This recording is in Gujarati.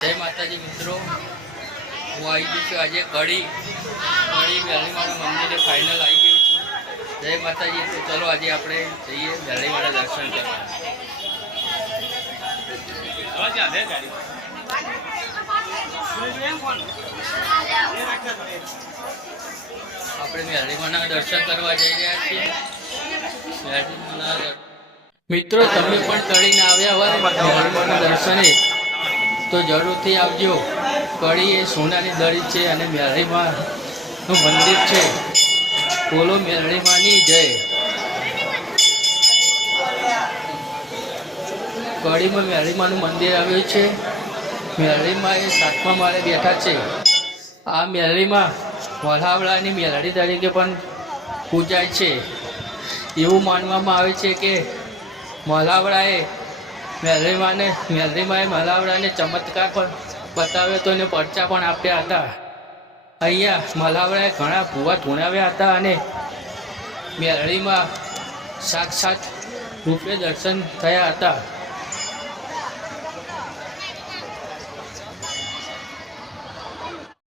જય માતાજી મિત્રો, હું આવી ગયો છું આજે કડી મેરડીમાના મંદિરે ફાઇનલ આવી ગયું છું। જય માતાજી। તો ચલો આજે આપણે જઈએ મેરડીમાના દર્શન કરવા। આપણે મેરડીમાના દર્શન કરવા જઈ રહ્યા છીએ। મિત્રો તમે પણ કડીને આવ્યા હોય મેરડીમાના દર્શને તો જરૂરથી આવજો। કડી એ સોનાની દરી છે અને મેરડીમાનું મંદિર છે। બોલો મેરડીમાની જય। કડીમાં મેરડીમાનું મંદિર આવ્યું છે। મેરડીમાં એ 7મા માળે બેઠા છે। આ મેરડીમાં વલ્હાવડાની મેરડી તરીકે પણ પૂજાય છે। એવું માનવામાં આવે છે કે વલ્હાવડાએ મેરડીમાએ મલ્હાવડાને ચમત્કાર પણ બતાવ્યો હતો અને પરચા પણ આપ્યા હતા। અહીંયા મલ્હાવડાએ ઘણા ભૂવા ધૂણાવ્યા હતા અને મેરડીમાં સાક્ષાત રૂપે દર્શન થયા હતા।